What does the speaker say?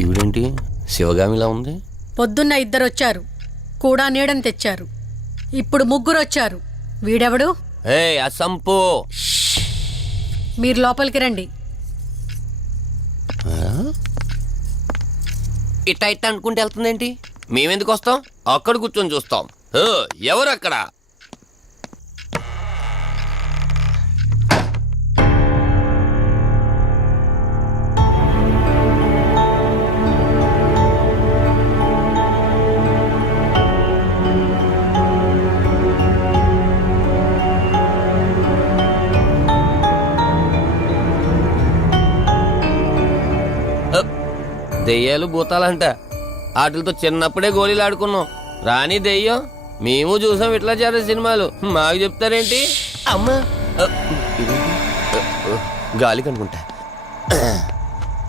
ఈవిడేంటి శివగామిలా ఉంది? పొద్దున్న 2 వచ్చారు, కూడా నీడని తెచ్చారు. ఇప్పుడు 3 వచ్చారు. వీడెవడు? అసంపు. మీరు లోపలికి రండి. ఇట్ట ఇట్ట అనుకుంటే వెళ్తుందేంటి? మేమెందుకు వస్తాం? అక్కడ కూర్చొని చూస్తాం. ఎవరు అక్కడ? దెయ్యాలు భూతాలంట. వాటితో చిన్నప్పుడే గోళీలు ఆడుకున్నాం. రాని దెయ్యం మేము చూసాం ఇట్లా చేరే సినిమాలు. మాకు చెప్తారేంటి? అమ్మా గాలి కనుకుంటా.